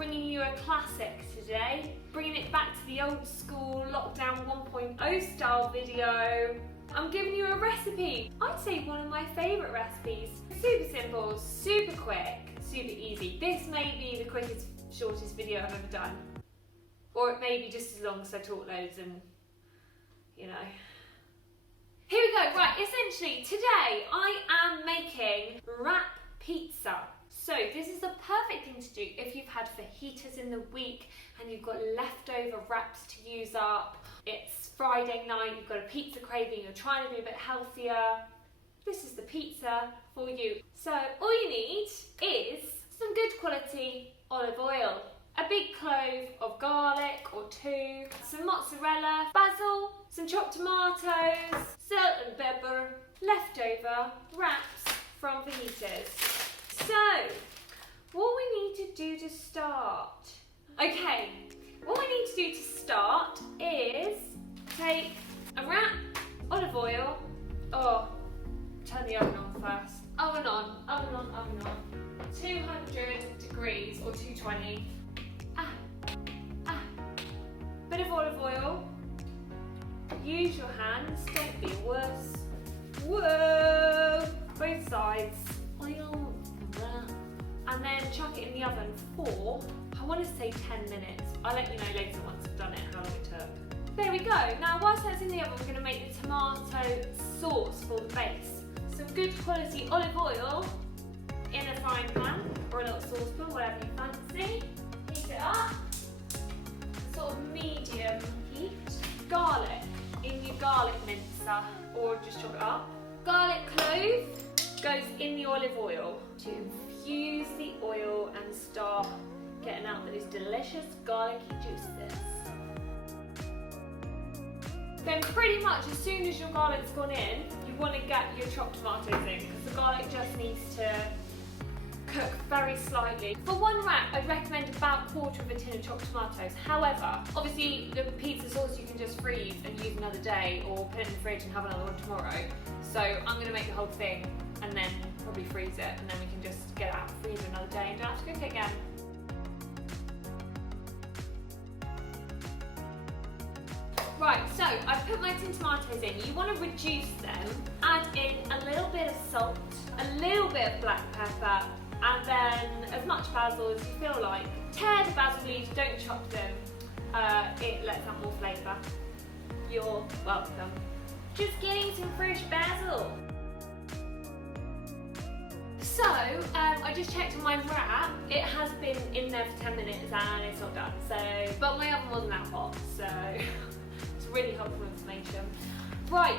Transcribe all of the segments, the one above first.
bringing you a classic today, bringing it back to the old school lockdown 1.0 style video. I'm giving you a recipe. I'd say one of my favourite recipes. Super simple, super quick, super easy. This may be the quickest, shortest video I've ever done. Or it may be just as long as I talk loads and, you know. Here we go, right, essentially today I am making wrap pizza. So this is the perfect thing to do if you've had fajitas in the week and you've got leftover wraps to use up. It's Friday night, you've got a pizza craving, you're trying to be a bit healthier. This is the pizza for you. So all you need is some good quality olive oil, a big clove of garlic or two, some mozzarella, basil, some chopped tomatoes, salt and pepper, leftover wraps from fajitas. So, what we need to do to start. Okay, what we need to do to start is take a wrap, olive oil, turn the oven on first. Oven on. 200 degrees or 220. Bit of olive oil. Use your hands, don't be a wuss. Whoa! Both sides. Oil. And then chuck it in the oven for, I want to say 10 minutes. I'll let you know later once I've done it how long it took. There we go. Now whilst that's in the oven, we're going to make the tomato sauce for the base. Some good quality olive oil in a frying pan or a little saucepan, whatever you fancy. Heat it up, sort of medium heat. Garlic in your garlic mincer or just chop it up. Garlic clove goes in the olive oil to infuse the oil and start getting out those delicious garlicky juices. Then pretty much as soon as your garlic's gone in, you want to get your chopped tomatoes in because the garlic just needs to cook very slightly. For one wrap, I'd recommend about a quarter of a tin of chopped tomatoes. However, obviously the pizza sauce you can just freeze and use another day or put it in the fridge and have another one tomorrow. So I'm going to make the whole thing and then probably freeze it, and then we can just get it out of the freezer another day and don't have to cook it again. Right, so I've put my tin tomatoes in. You want to reduce them, add in a little bit of salt, a little bit of black pepper, and then as much basil as you feel like. Tear the basil leaves, don't chop them. It lets out more flavour. You're welcome. Just getting some fresh basil. So, I just checked on my wrap. It has been in there for 10 minutes and it's not done. So, but my oven wasn't that hot, so it's really helpful information. Right,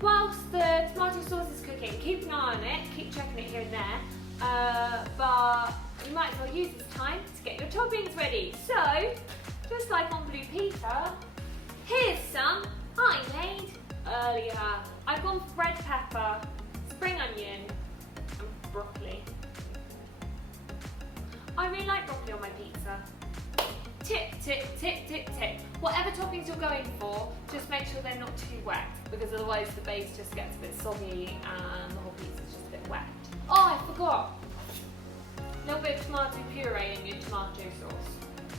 whilst the tomato sauce is cooking, keep an eye on it, keep checking it here and there. But you might as well use this time to get your toppings ready. So, just like on Blue Peter, here's some I made earlier. I've gone for red pepper, spring onion, and broccoli. I really like broccoli on my pizza. Tip, tip, tip, tip, tip. Whatever toppings you're going for, just make sure they're not too wet, because otherwise the base just gets a bit soggy and the whole pizza's just a bit wet. Oh, I forgot. A little bit of tomato puree in your tomato sauce.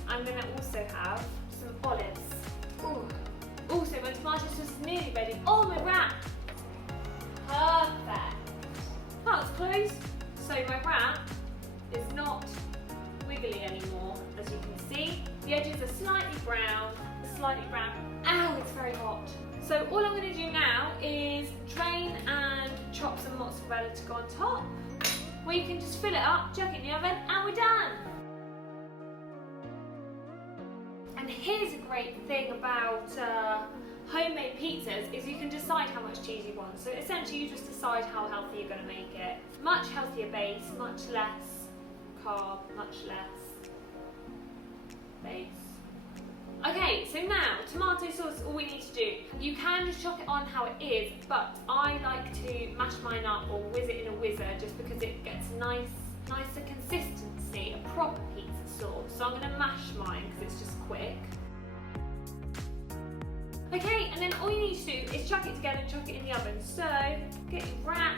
I'm going to also have some olives. Ooh. Also, my tomato sauce is nearly ready. Oh, my wrap! Perfect. That was close. So my wrap is not wiggly anymore, as you can see. The edges are slightly brown. Ow, it's very hot. So all I'm going to do now is drain and chop some mozzarella to go on top. Or you can just fill it up, chuck it in the oven, and we're done. And here's a great thing about homemade pizzas is you can decide how much cheese you want. So essentially you just decide how healthy you're going to make it. Much healthier base, much less carb, much less base. Okay, so now tomato sauce is all we need to do. You can just chuck it on how it is, but I like to mash mine up or whiz it in a whizzer just because it gets nicer consistency, a proper pizza sauce. So I'm going to mash mine because it's just quick. Okay, and then all you need to do is chuck it together and chuck it in the oven. So get your wrap,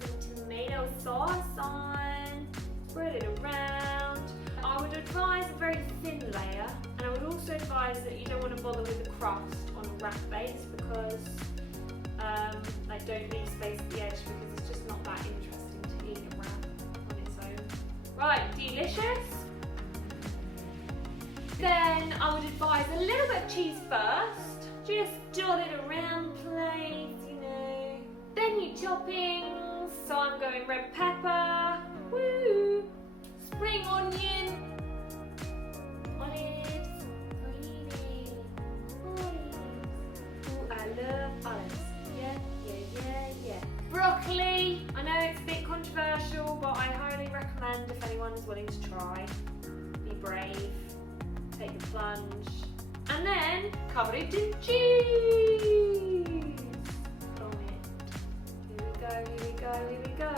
some tomato sauce on, spread it around. I would advise a very thin layer, and I would also advise that you don't want to bother with the crust on a wrap base because don't leave space at the edge because it's just not that interesting to eat a wrap on its own. Right, delicious. Then I would advise a little bit of cheese first. Just dot it around the place, you know. Then your toppings. So I'm going red pepper, woo, spring onion, olives, tahini, olives. Ooh, I love olives. Yeah. Broccoli. I know it's a bit controversial, but I highly recommend if anyone's willing to try. Be brave. Take a plunge. And then cover it in cheese. On it. Here we go. I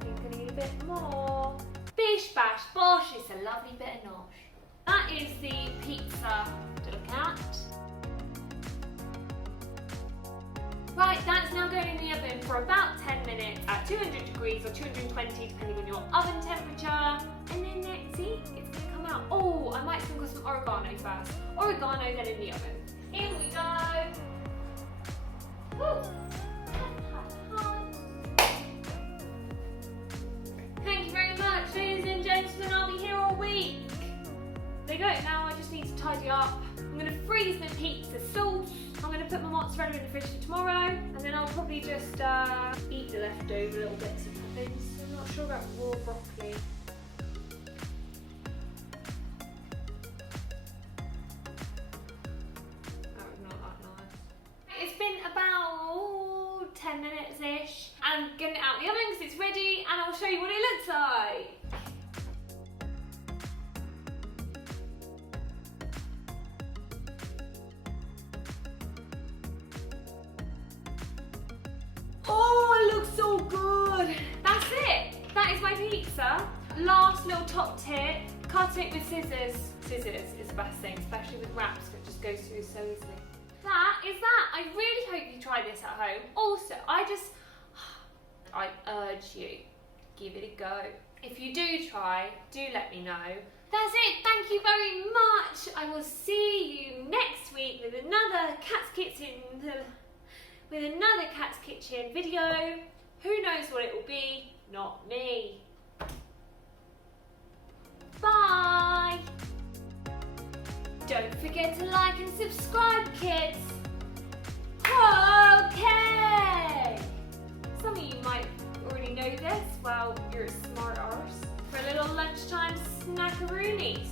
think I need a bit more. Bish bash bosh, it's a lovely bit of nosh. That is the pizza to look at. Right, that's now going in the oven for about 10 minutes at 200 degrees or 220 depending on your oven temperature. And then let's see, it's going to come out. Oh, I might sprinkle some oregano first. Oregano then in the oven. Here we go. Woo. Thank you very much, ladies and gentlemen. I'll be here all week. There you go. Now I just need to tidy up. I'm going to freeze the pizza sauce. I'm going to put my mozzarella in the fridge for tomorrow, and then I'll probably just eat the leftover little bits of things. I'm not sure about raw broccoli. That was not that nice. It's been about 10 minutes-ish. I'm getting it out of the oven because it's ready, and I'll show you what it looks like. Oh, it looks so good. That's it. That is my pizza. Last little top tip, cut it with scissors. Scissors is the best thing, especially with wraps, it just goes through so easily. That is that. I really hope you try this at home. Also, I urge you, give it a go. If you do try, do let me know. That's it. Thank you very much. I will see you next week with another Cat's Kitchen video. Who knows what it will be? Not me. Bye. Don't forget to like and subscribe, kids. Okay. Some of you might already know this. Well, you're a smart arse. For a little lunchtime snackaroonie.